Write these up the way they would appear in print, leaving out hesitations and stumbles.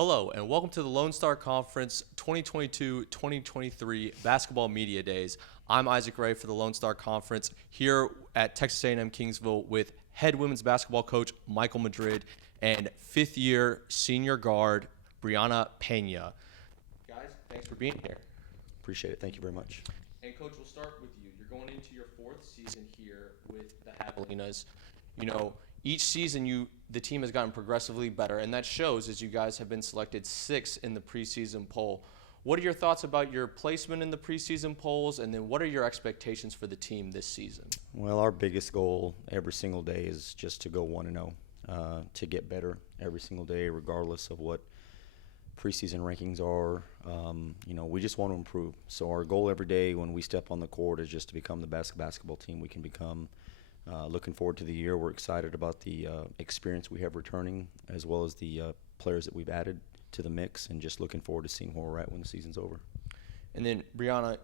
Hello, and welcome to the Lone Star Conference 2022-2023 Basketball Media Days. I'm Isaac Ray for the Lone Star Conference here at Texas A&M-Kingsville with head women's basketball coach Michael Madrid and fifth-year senior guard Brianna Pena. Guys, thanks for being here. Appreciate it. Thank you very much. And Coach, we'll start with you. You're going into your fourth season here with the Javelinas. You know, each season the team has gotten progressively better, and that shows as you guys have been selected sixth in the preseason poll. What are your thoughts about your placement in the preseason polls, and then what are your expectations for the team this season? Well, our biggest goal every single day is just to go 1-0, to get better every single day, regardless of what preseason rankings are. We just want to improve. So our goal every day when we step on the court is just to become the best basketball team we can become. Looking forward to the year. We're excited about the experience we have returning, as well as the players that we've added to the mix, and just looking forward to seeing where we're at when the season's over. And then, Brianna,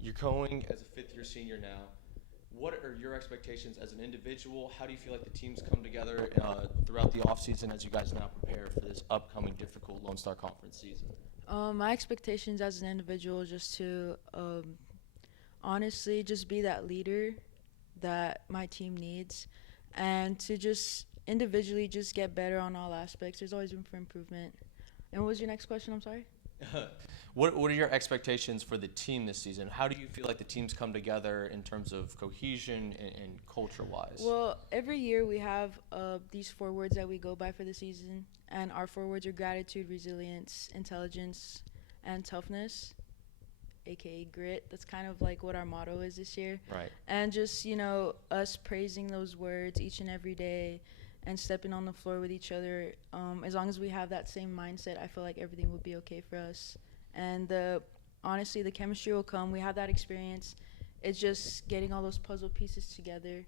you're going as a fifth-year senior now. What are your expectations as an individual? How do you feel like the team's come together throughout the offseason as you guys now prepare for this upcoming difficult Lone Star Conference season? My expectations as an individual is just to honestly just be that leader that my team needs, and to just individually just get better on all aspects. There's always room for improvement. And what was your next question? I'm sorry. What are your expectations for the team this season? How do you feel like the team's come together in terms of cohesion and culture-wise? Well, every year we have these 4 words that we go by for the season, and our 4 words are gratitude, resilience, intelligence, and toughness, aka grit. That's kind of like what our motto is this year. Right. And just, us praising those words each and every day and stepping on the floor with each other. As long as we have that same mindset, I feel like everything will be okay for us. And honestly, the chemistry will come. We have that experience. It's just getting all those puzzle pieces together.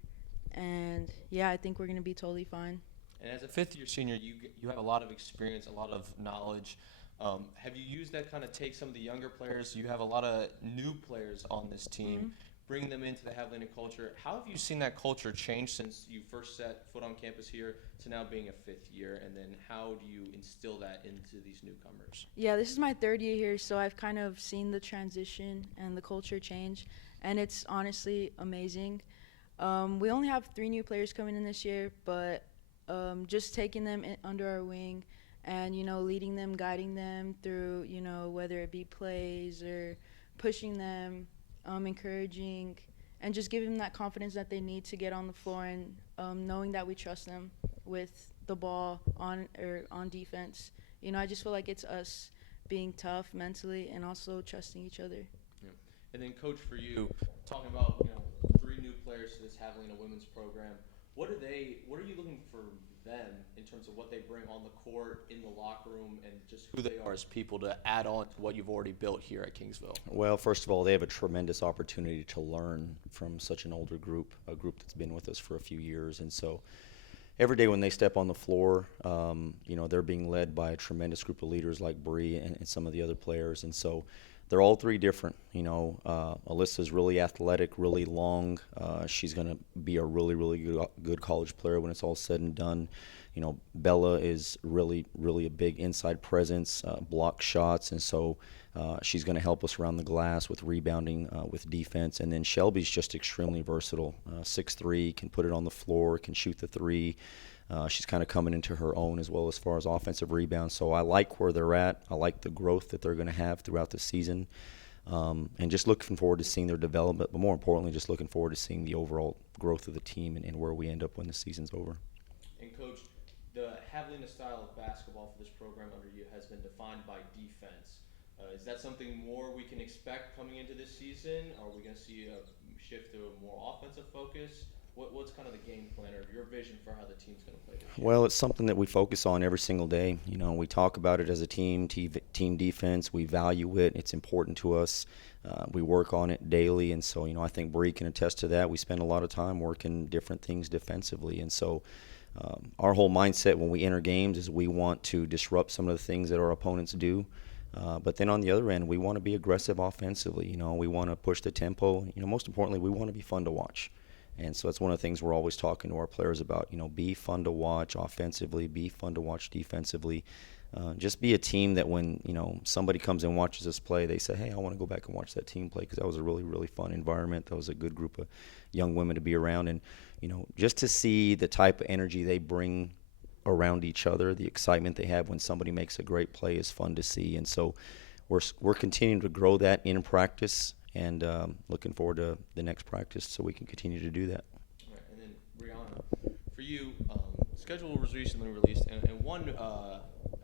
And, yeah, I think we're going to be totally fine. And as a fifth-year senior, you have a lot of experience, a lot of knowledge. Have you used that kind of take some of the younger players? You have a lot of new players on this team, bring them into the Javelina culture. How have you seen that culture change since you first set foot on campus here to now being a fifth year? And then how do you instill that into these newcomers? Yeah, this is my 3rd year here, so I've kind of seen the transition and the culture change, and it's honestly amazing. We only have 3 new players coming in this year, but just taking them under our wing and, leading them, guiding them through, whether it be plays or pushing them, encouraging, and just giving them that confidence that they need to get on the floor, and knowing that we trust them with the ball on defense. I just feel like it's us being tough mentally and also trusting each other. Yeah. And then, Coach, for you, talking about 3 new players to this Javelina women's program, what are you looking for them in terms of what they bring on the court, in the locker room, and just who they are as people to add on to what you've already built here at Kingsville? Well, first of all, they have a tremendous opportunity to learn from such an older group, a group that's been with us for a few years. And so every day when they step on the floor, they're being led by a tremendous group of leaders like Bree and some of the other players. And so they're all 3 different. Alyssa's really athletic, really long. She's going to be a really, really good college player when it's all said and done. Bella is really, really a big inside presence, block shots, and so she's going to help us around the glass with rebounding, with defense. And then Shelby's just extremely versatile. 6'3", can put it on the floor, can shoot the 3. She's kind of coming into her own as well as far as offensive rebounds. So I like where they're at. I like the growth that they're going to have throughout the season. And just looking forward to seeing their development, but more importantly, just looking forward to seeing the overall growth of the team and where we end up when the season's over. And, Coach, the Javelina style of basketball for this program under you has been defined by defense. Is that something more we can expect coming into this season? Are we going to see a shift to a more offensive focus? What's kind of the game plan or your vision for how the team's going to play this year? Well, it's something that we focus on every single day. We talk about it as a team defense. We value it. It's important to us. We work on it daily. And so, I think Bree can attest to that. We spend a lot of time working different things defensively. And so our whole mindset when we enter games is we want to disrupt some of the things that our opponents do. But then on the other end, we want to be aggressive offensively. We want to push the tempo. Most importantly, we want to be fun to watch. And so that's one of the things we're always talking to our players about, be fun to watch offensively, be fun to watch defensively. just be a team that when, somebody comes and watches us play, they say, hey, I want to go back and watch that team play, because that was a really, really fun environment. That was a good group of young women to be around. And, just to see the type of energy they bring around each other, the excitement they have when somebody makes a great play is fun to see. And so we're continuing to grow that in practice, and looking forward to the next practice so we can continue to do that. Right, and then Brianna, for you, schedule was recently released, and one,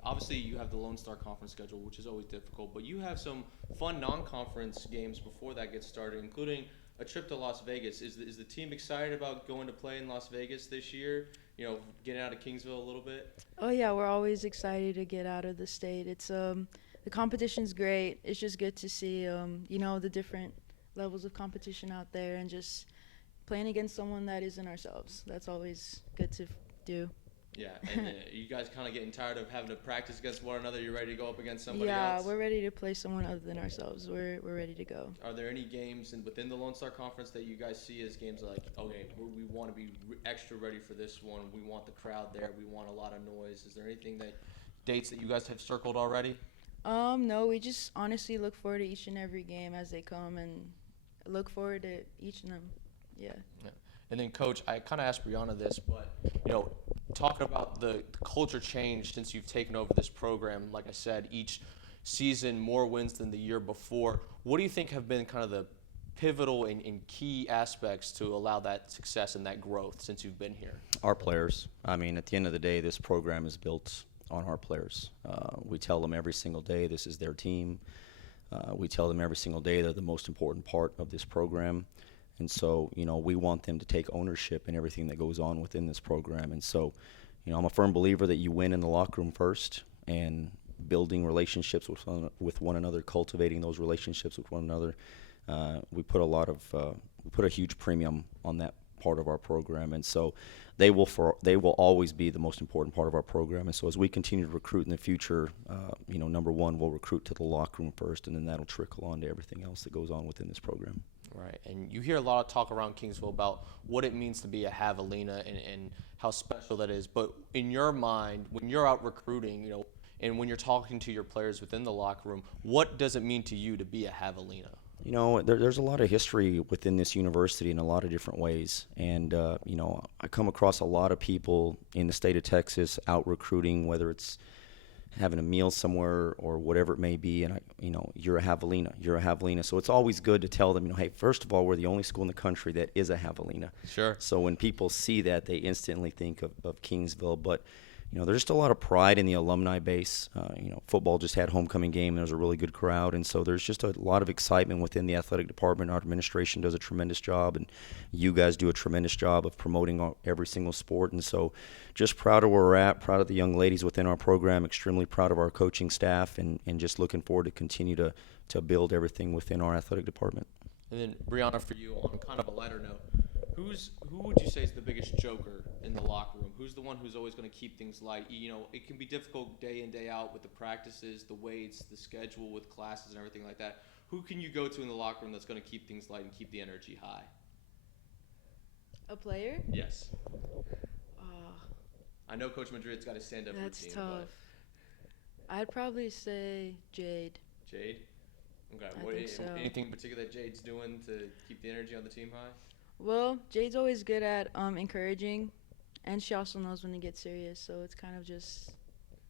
obviously you have the Lone Star Conference schedule, which is always difficult, but you have some fun non-conference games before that gets started, including a trip to Las Vegas. Is the team excited about going to play in Las Vegas this year? Getting out of Kingsville a little bit? Oh yeah, we're always excited to get out of the state. It's the competition's great. It's just good to see the different levels of competition out there, and just playing against someone that isn't ourselves. That's always good to do. Yeah, and you guys kind of getting tired of having to practice against one another? You're ready to go up against somebody Yeah, else? we're ready to play someone other than ourselves. We're ready to go. Are there any games within the Lone Star Conference that you guys see as games like, okay, we want to be extra ready for this one. We want the crowd there. We want a lot of noise. Is there anything dates that you guys have circled already? No, we just honestly look forward to each and every game as they come, and look forward to each of them. Yeah. And then, Coach, I kind of asked Brianna this, but, talking about the culture change since you've taken over this program, like I said, each season more wins than the year before. What do you think have been kind of the pivotal and key aspects to allow that success and that growth since you've been here? Our players. I mean, at the end of the day, this program is built on our players. We tell them every single day this is their team. We tell them every single day they're the most important part of this program. And so, we want them to take ownership in everything that goes on within this program. And so, I'm a firm believer that you win in the locker room first, and building relationships with one another, cultivating those relationships with one another. We put a huge premium on that part of our program. And so they will always be the most important part of our program. And so as we continue to recruit in the future, number one, we'll recruit to the locker room first, and then that'll trickle on to everything else that goes on within this program. Right, and you hear a lot of talk around Kingsville about what it means to be a Javelina and how special that is. But in your mind, when you're out recruiting, and when you're talking to your players within the locker room, what does it mean to you to be a Javelina? There's a lot of history within this university in a lot of different ways. And, I come across a lot of people in the state of Texas out recruiting, whether it's having a meal somewhere or whatever it may be, and you're a Javelina. So it's always good to tell them, hey, first of all, we're the only school in the country that is a Javelina. Sure. So when people see that, they instantly think of Kingsville. But there's just a lot of pride in the alumni base. Football just had homecoming game, and there was a really good crowd, and so there's just a lot of excitement within the athletic department. Our administration does a tremendous job, and you guys do a tremendous job of promoting every single sport. And so just proud of where we're at, proud of the young ladies within our program, extremely proud of our coaching staff, and just looking forward to continue to build everything within our athletic department. And then, Brianna, for you, on kind of a lighter note, who would you say is the biggest joker in the locker room? Who's the one who's always going to keep things light? It can be difficult day in, day out with the practices, the weights, the schedule with classes and everything like that. Who can you go to in the locker room that's going to keep things light and keep the energy high? A player? Yes. I know Coach Madrid's got a stand-up routine. That's tough. I'd probably say Jade. Jade? Okay. I think so. Anything in particular that Jade's doing to keep the energy on the team high? Well, Jade's always good at encouraging, and she also knows when to get serious, so it's kind of just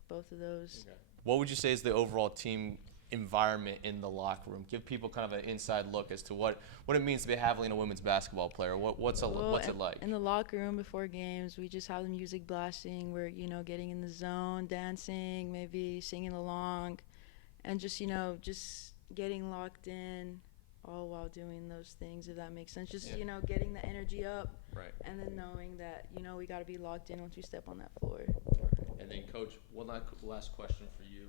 both of those. Okay. What would you say is the overall team environment in the locker room? Give people kind of an inside look as to what it means to be a Javelina women's basketball player. What's it like? In the locker room before games, we just have the music blasting. We're, getting in the zone, dancing, maybe singing along, and just getting locked in, all while doing those things, if that makes sense. Just, getting the energy up, right, and then knowing that, we got to be locked in once we step on that floor. And then, Coach, one last question for you.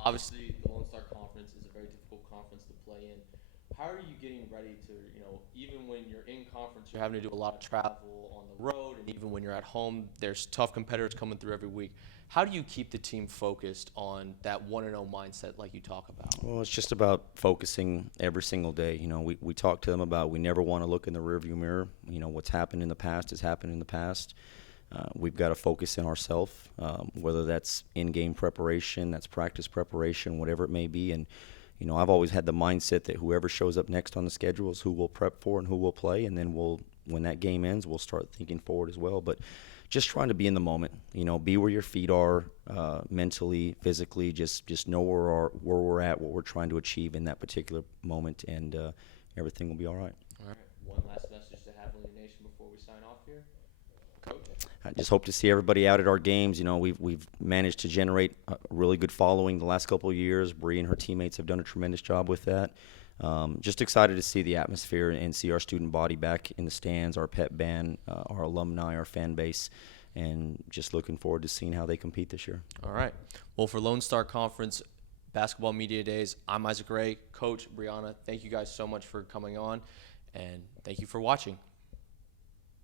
Obviously, the Lone Star Conference is a very difficult conference to play in. How are you getting ready to, even when you're in conference, you're having to do a lot of travel on the road, and even when you're at home, there's tough competitors coming through every week. How do you keep the team focused on that 1-0 mindset like you talk about? Well, it's just about focusing every single day. We talk to them about we never want to look in the rearview mirror. What's happened in the past has happened in the past. we've got to focus in ourselves, whether that's in-game preparation, that's practice preparation, whatever it may be. And, you know, I've always had the mindset that whoever shows up next on the schedule is who we'll prep for and who we'll play, and then when that game ends, we'll start thinking forward as well. But just trying to be in the moment, you know, be where your feet are, mentally, physically, just know where we're at, what we're trying to achieve in that particular moment, and everything will be all right. All right. One last message to Javelina Nation before we sign off here. Coach? I just hope to see everybody out at our games. You know, we've managed to generate a really good following the last couple of years. Bree and her teammates have done a tremendous job with that. Just excited to see the atmosphere and see our student body back in the stands, our pep band, our alumni, our fan base, and just looking forward to seeing how they compete this year. All right. Well, for Lone Star Conference Basketball Media Days, I'm Isaac Ray. Coach, Brianna, thank you guys so much for coming on, and thank you for watching.